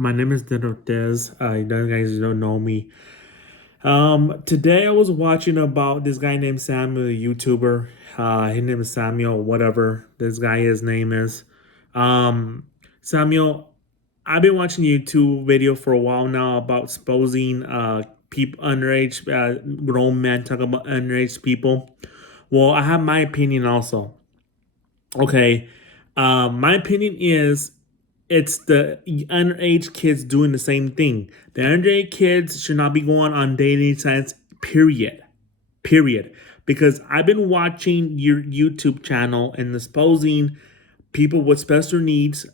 My name is Des. You guys don't know me. Today I was watching about this guy named Samuel, a YouTuber. His name is Samuel, whatever this guy his name is. Um, Samuel, I've been watching YouTube video for a while now about exposing people underage grown men talking about underage people. Well, I have my opinion also. Okay. My opinion is it's the underage kids doing the same thing. The underage kids should not be going on dating sites, period. Period. Because I've been watching your YouTube channel and exposing people with special needs.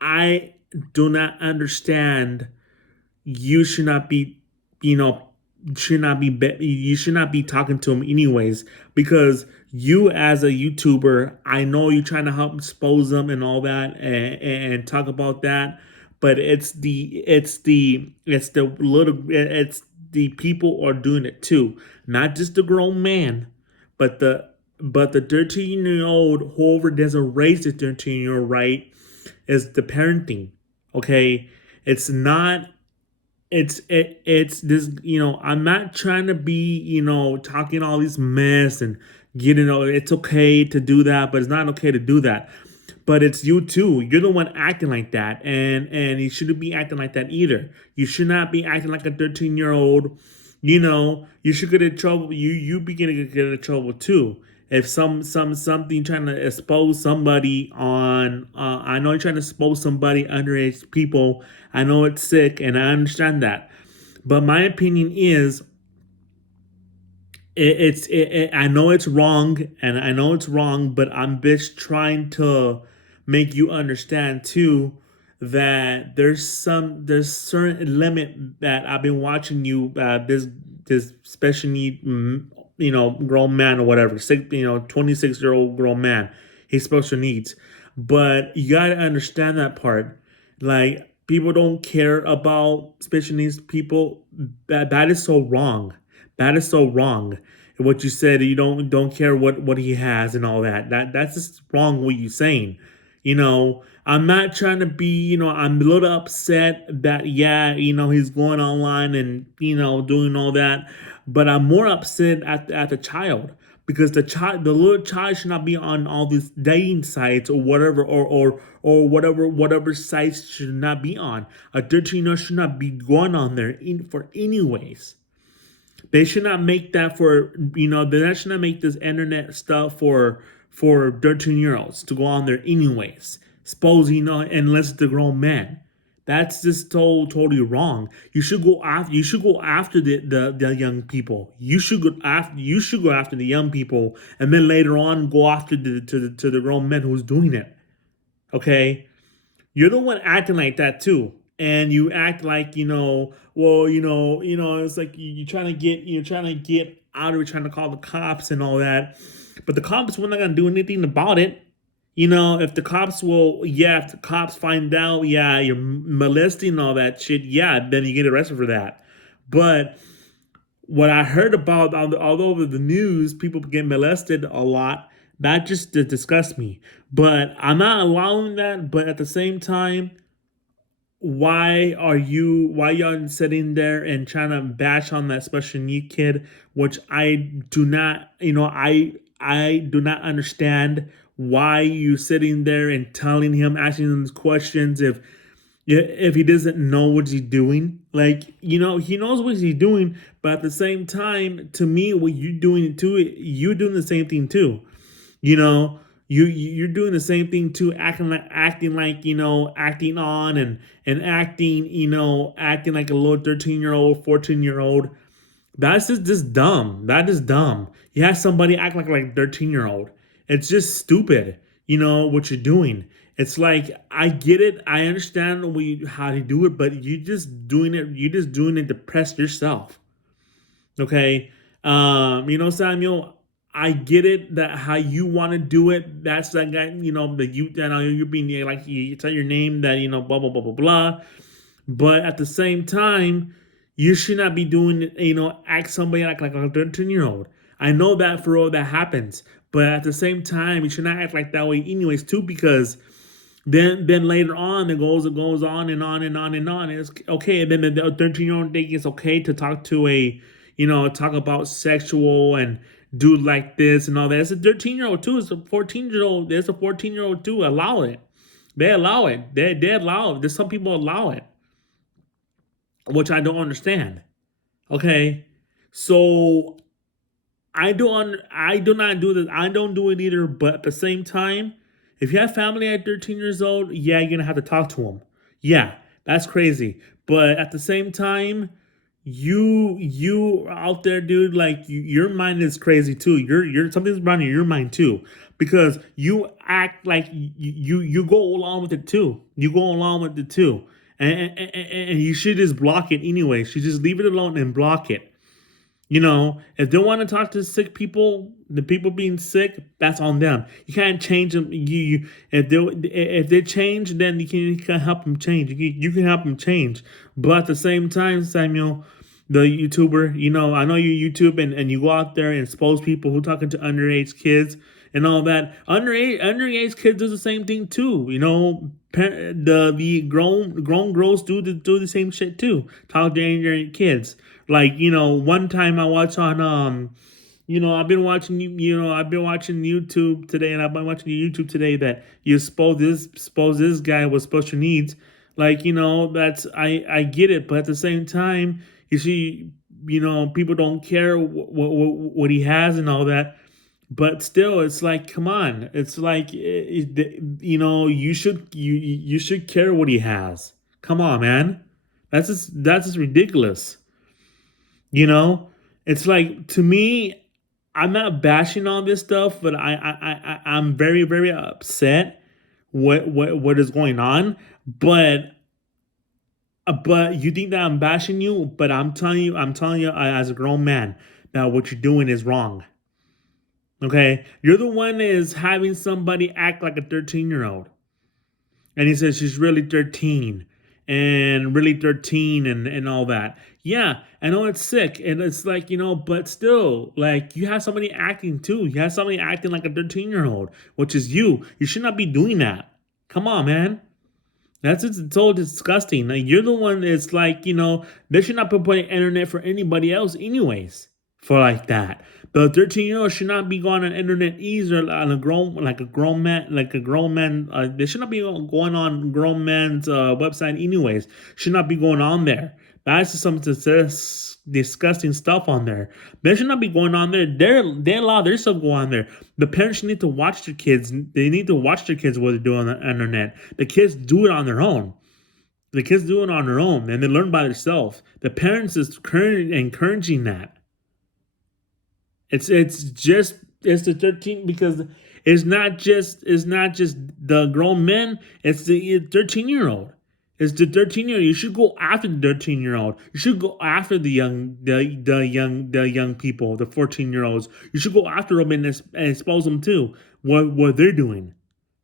I do not understand. You should not be, you know, you should not be talking to them anyways, because you as a YouTuber, I know you're trying to help expose them and all that, and talk about that, but it's the people are doing it too, not just the grown man, but the 13-year-old, whoever doesn't raise the 13-year-old right, is the parenting. Okay, it's not it's this, I'm not trying to be, talking all this mess and getting, it's okay to do that, but it's not okay to do that. But it's you too, you're the one acting like that, and you shouldn't be acting like that either. You should not be acting like a 13-year-old. You should get in trouble. You begin to get in trouble too if something trying to expose somebody on. I know you're trying to expose somebody, underage people. I know it's sick, and I understand that, but my opinion is I know it's wrong, and I know it's wrong, but I'm just trying to make you understand too that there's certain limit that I've been watching you, this special need, grown man or whatever, 26-year-old grown man, he's special needs, but you gotta understand that part. Like, people don't care about special needs people. That is so wrong. That is so wrong. What you said, you don't care what he has and all that. That's just wrong what you're saying. I'm not trying to be, I'm a little upset that, yeah, he's going online and, doing all that, but I'm more upset at the child, because the little child should not be on all these dating sites or whatever, or whatever sites should not be on. A 13-year-old should not be going on there for anyways. They should not make that for, they should not make this internet stuff for 13-year-olds to go on there anyways. Supposing, unless it's the grown man. That's just totally wrong. You should go after the young people. You should go after the young people, and then later on go after the grown men who's doing it. Okay? You're the one acting like that too, and you act like, well, it's like you're trying to get out of it, trying to call the cops and all that, but the cops were not gonna do anything about it. If the cops will, yeah, if the cops find out, yeah, you're molesting and all that shit, yeah, then you get arrested for that. But what I heard about all over the news, people get molested a lot. That just disgusts me. But I'm not allowing that. But at the same time, why y'all sitting there and trying to bash on that special need kid, which I do not, I do not understand why you sitting there and telling him, asking him these questions, if he doesn't know what he's doing. Like, he knows what he's doing, but at the same time, to me, what you're doing too, you're doing the same thing too. You know, you're doing the same thing too, acting like, acting on, and acting, acting like a little 13-year-old, 14-year-old. That's just dumb. That is dumb. You have somebody act like 13-year-old. It's just stupid. What you're doing. It's like, I get it. I understand how to do it, but you just doing it. You're just doing it to press yourself. Okay. Samuel, I get it that how you want to do it. That's that guy, the you, you're being, like, you tell your name that, blah, blah, blah, blah, blah. But at the same time, you should not be doing it, act somebody like a 13-year-old. I know that for all that happens. But at the same time, you should not act like that way anyways, too, because Then later on it goes on and on and on and on. It's okay. And then the 13-year-old think it's okay to talk to a, talk about sexual and do like this and all that. It's a 13-year-old too. It's a 14-year-old. There's a 14-year-old too. Allow it. They allow it. They allow it. There's some people allow it, which I don't understand. Okay, so I do not do this. I don't do it either. But at the same time, if you have family at 13 years old, yeah, you're gonna have to talk to them. Yeah, that's crazy. But at the same time, you out there, dude. Like your mind is crazy too. You're something's wrong in your mind too, because you act like you go along with it too. You go along with it too, and you should just block it anyway. You should just leave it alone and block it. If they want to talk to sick people, the people being sick, that's on them. You can't change them. If they change, then you can help them change. You can help them change. But at the same time, Samuel, the YouTuber, I know you YouTube and you go out there and expose people who talking to underage kids and all that. Underage kids do the same thing too. The grown girls do the same shit too. Talk to underage kids. Like, one time I watched on I've been watching YouTube today, and I've been watching YouTube today that you suppose this guy with special needs. Like, that's I get it, but at the same time, you see, people don't care what he has and all that. But still, it's like, come on, it's like, you should care what he has. Come on, man, that's just ridiculous. You know, it's like, to me, I'm not bashing all this stuff, but I'm very very upset what is going on. But you think that I'm bashing you, but I'm telling you as a grown man that what you're doing is wrong. Okay, you're the one that is having somebody act like a 13-year-old, and he says she's really 13 and really 13 and all that. Yeah, I know it's sick and it's like, but still, like, you have somebody acting too. You have somebody acting like a 13-year-old, which is you should not be doing that. Come on, man. That's just so disgusting. Like, you're the one that's like, they should not be putting internet for anybody else, anyways. For like that, the 13-year-old should not be going on internet either. On a grown man, like a grown man. They should not be going on grown man's website, anyways. Should not be going on there. That's just some disgusting stuff on there. They should not be going on there. They allow their stuff to go on there. The parents need to watch their kids. They need to watch their kids what they do on the internet. The kids do it on their own. The kids do it on their own, and they learn by themselves. The parents is encouraging that. It's the 13, because it's not just the grown men. It's the 13-year-old. It's the 13-year-old. You should go after the 13-year-old. You should go after the young people, the 14-year-olds. You should go after them and expose them too. What they're doing.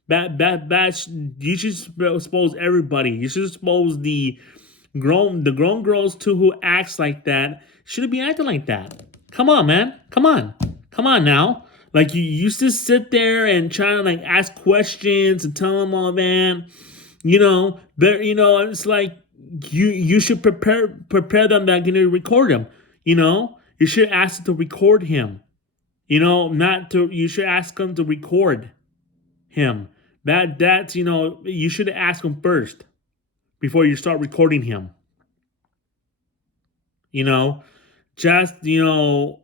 You should expose everybody. You should expose the grown girls too who acts like that. Shouldn't be acting like that. Come on, man. Come on. Come on now. Like, you used to sit there and try to, like, ask questions and tell them all that. It's like, you should prepare them that you're gonna record him. You should ask them to record him. Not to. You should ask them to record him. That's you should ask him first before you start recording him. You know, just I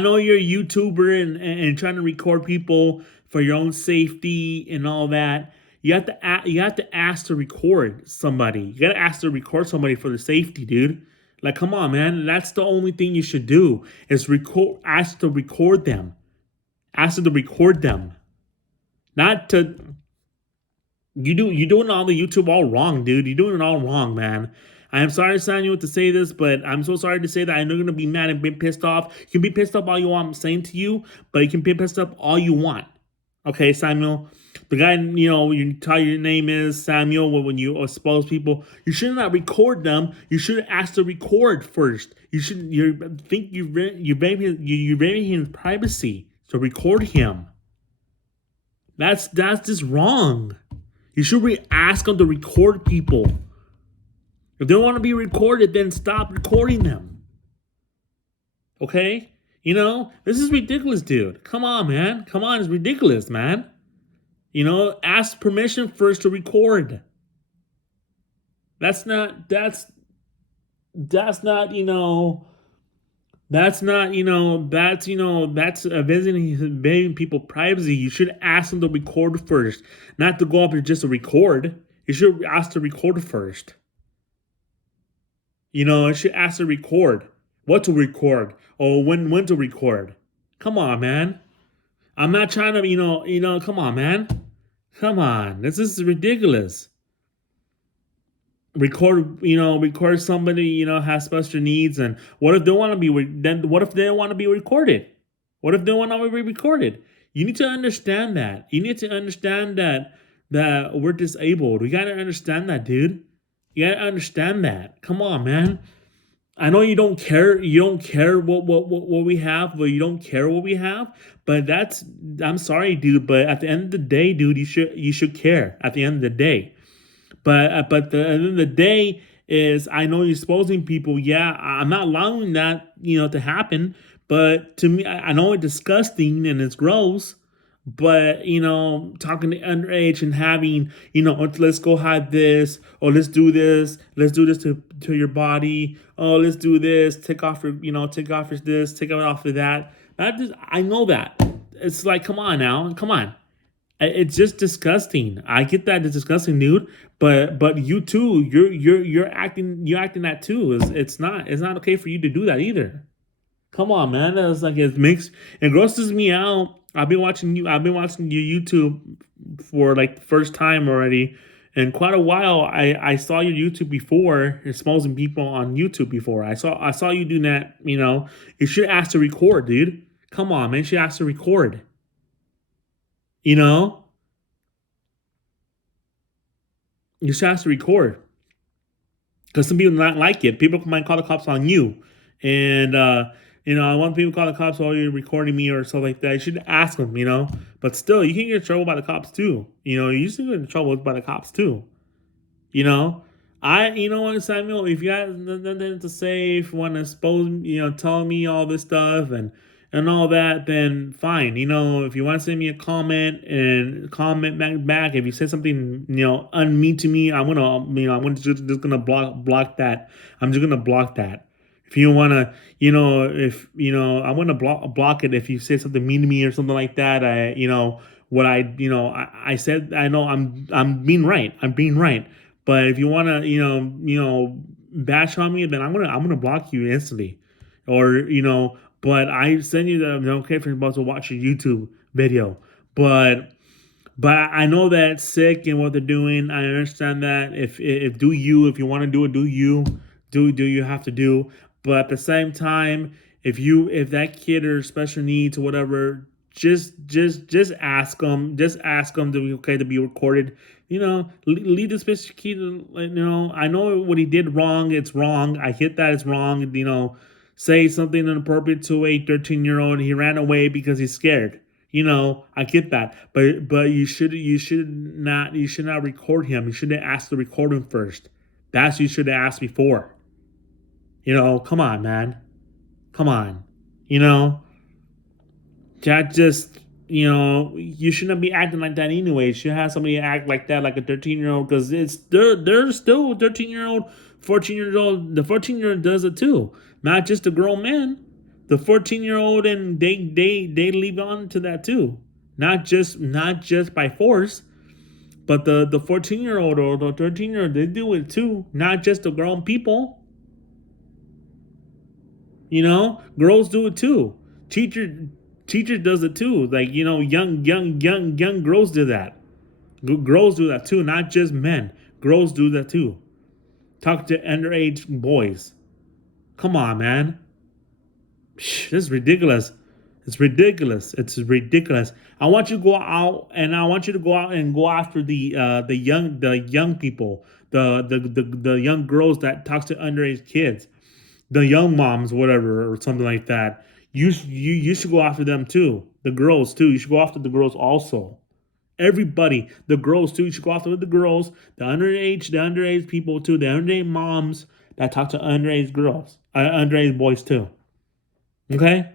know you're a YouTuber and trying to record people for your own safety and all that. You have to ask to record somebody. You gotta ask to record somebody for the safety, dude. Like, come on, man. That's the only thing you should do is record. Ask to record them. Ask them to record them. Not to. You're doing all the YouTube all wrong, dude. You're doing it all wrong, man. I am sorry, Samuel, to say this, but I'm so sorry to say that. I know you're gonna be mad and be pissed off. You can be pissed off all you want, I'm saying to you, but you can be pissed off all you want. Okay, Samuel. The guy, you tell your name is Samuel. When you expose people, you should not record them. You should ask to record first. You think you invading his privacy to record him. That's just wrong. You should ask them to record people. If they don't want to be recorded, then stop recording them. Okay? You know, this is ridiculous, dude. Come on, man. Come on, it's ridiculous, man. You know, ask permission first to record. That's not that's not, you know, that's not, that's invading people privacy. You should ask them to record first, not to go up and just to record. You should ask to record first. You know, it should ask to record. What to record? Or when to record. Come on, man. I'm not trying to, come on, man. Come on. This is ridiculous. Record somebody, has special needs, and what if they want to then what if they want to be recorded? What if they want to be recorded? You need to understand that. You need to understand that we're disabled. We gotta understand that, dude. You gotta understand that. Come on, man. I know you don't care. You don't care what we have, but you don't care what we have. But I'm sorry, dude. But at the end of the day, dude, you should care. At the end of the day, but the end of the day is I know you're exposing people. Yeah, I'm not allowing that to happen. But to me, I know it's disgusting and it's gross. But talking to underage and having let's go hide this, or let's do this to your body. Oh, let's do this. Take off your this, take it off of that. I know that. It's like, come on now, come on. It's just disgusting. I get that it's disgusting, dude. But you too, you're acting that too. It's not okay for you to do that either. Come on, man. It's like it grosses me out. I've been watching your YouTube for like the first time already in quite a while. I saw your YouTube before, exposing people on YouTube before. I saw you doing that. You should ask to record, dude. Come on, man. You should ask to record. You know, you should ask to record because some people not like it. People might call the cops on you, and I want people to call the cops while you're recording me or stuff like that. You should ask them, But still, you can get in trouble by the cops too. You used to get in trouble by the cops too. You know, you know what, Samuel? If you got nothing to say, if you want to expose, tell me all this stuff and all that, then fine. If you want to send me a comment and comment back, if you say something, unmean to me, I'm just gonna block that. I'm just gonna block that. If you want to, if I want to block it if you say something mean to me or something like that. I said, I know I'm being right. I'm being right. But if you want to, bash on me, then I'm gonna block you instantly, or But I send you the notification about to watch a YouTube video, but. But I know that it's sick and what they're doing. I understand that. If you want to do it, do you have to do. But at the same time, if that kid or special needs or whatever, just ask them. Just ask them to be okay to be recorded. Leave the special kid. I know what he did wrong. It's wrong. I get that it's wrong. Say something inappropriate to a 13-year-old. He ran away because he's scared. I get that, but you should not record him. You should have asked to record him first. That's what you should have asked before. Come on, man. Come on. You know, that just you shouldn't be acting like that anyway. You should have somebody act like that, like a 13-year-old, because they're still 13-year-old, 14-year-old. The 14-year-old does it too, not just the grown man. The 14-year-old, and they leave on to that too, not just by force, but the 14-year-old or the 13-year-old, they do it too, not just the grown people. Girls do it too. Teacher does it too. Like young girls do that. Girls do that too, not just men. Girls do that too. Talk to underage boys. Come on, man. This is ridiculous. It's ridiculous. It's ridiculous. I want you to go out, and I want you to go out and go after the young people, the young girls that talks to underage kids, the young moms, whatever, or something like that. You should go after them too. The girls too. You should go after the girls also. Everybody, the girls too. You should go after the girls, the underage people too, the underage moms that talk to underage girls, underage boys too. Okay,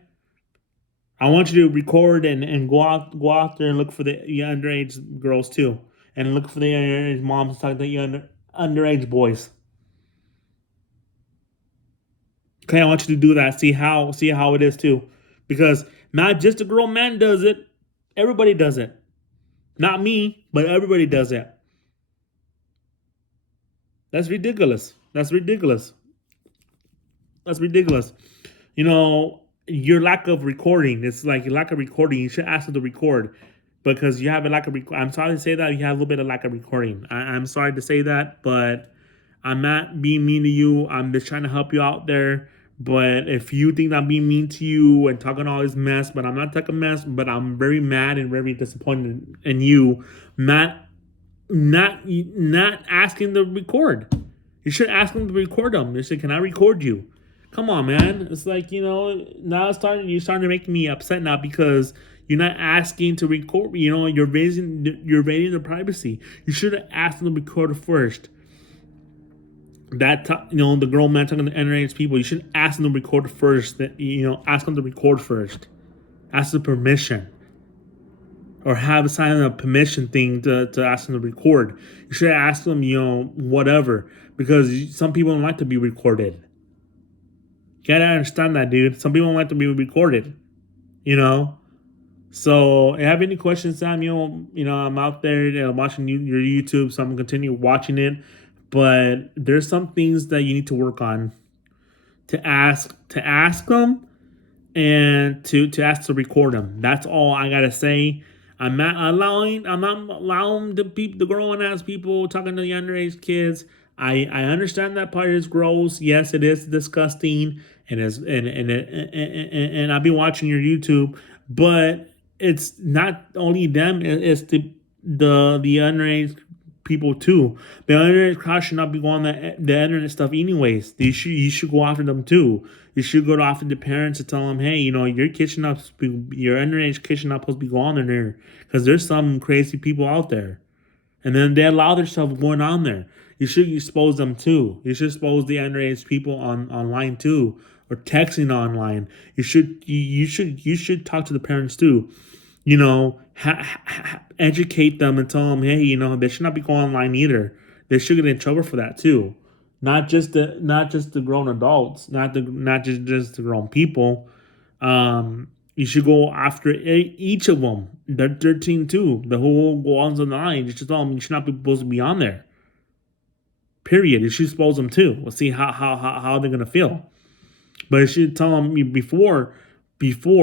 I want you to record and go out there and look for the underage girls too, and look for the underage moms talking to the underage boys. Okay, I want you to do that. See how it is too, because not just a grown man does it. Everybody does it. Not me, but everybody does it. That's ridiculous. That's ridiculous. That's ridiculous. Your lack of recording. It's like your lack of recording. You should ask them to record because you have a lack of. I'm sorry to say that you have a little bit of lack of recording. I'm sorry to say that, but I'm not being mean to you. I'm just trying to help you out there. But if you think I'm being mean to you and talking all this mess, but I'm not talking mess, but I'm very mad and very disappointed in you, not asking to record. You should ask them to record them. They say, "Can I record you?" Come on, man. It's like now you're starting to make me upset now because you're not asking to record. You're raising the privacy. You should have asked them to record first. The girl man talking to underage people. You should ask them to record first. Ask them to record first. Ask the permission or have a sign of permission thing to ask them to record. You should ask them, whatever, because some people don't like to be recorded. You gotta understand that, dude. Some people don't like to be recorded, you know? So, if you have any questions, Samuel, I'm out there watching your YouTube, so I'm gonna continue watching it. But there's some things that you need to work on to ask them and to ask to record them. That's all I gotta say. I'm not allowing the grown ass people talking to the underage kids. I understand that part is gross. Yes, it is disgusting, and I've been watching your YouTube, but it's not only them. It's the underage people too. The underage crowd should not be going on the internet stuff anyways. You should go after them too. You should go after the parents and tell them, hey, your underage kid should not supposed to be going on there because there's some crazy people out there, and then they allow their stuff going on there. You should expose them too. You should expose the underage people online too, or texting online. You should talk to the parents too. Educate them and tell them, hey, they should not be going online either. They should get in trouble for that too. Not just the grown adults, not just the grown people. You should go after each of them. They're 13 too. The whole go on the line. You should tell them you should not be supposed to be on there. Period. You should expose them too. We'll see how they're gonna feel. But you should tell them before.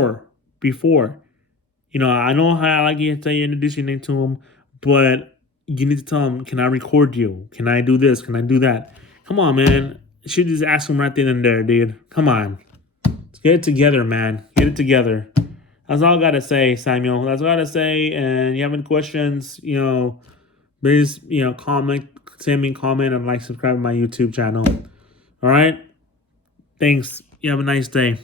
I know how I like you to introduce your name to them, but you need to tell them, can I record you? Can I do this? Can I do that? Come on, man. You should just ask them right then and there, dude. Come on. Let's get it together, man. Get it together. That's all I got to say, Samuel. That's all I got to say. And you have any questions, please, send me a comment and subscribe to my YouTube channel. All right? Thanks. You have a nice day.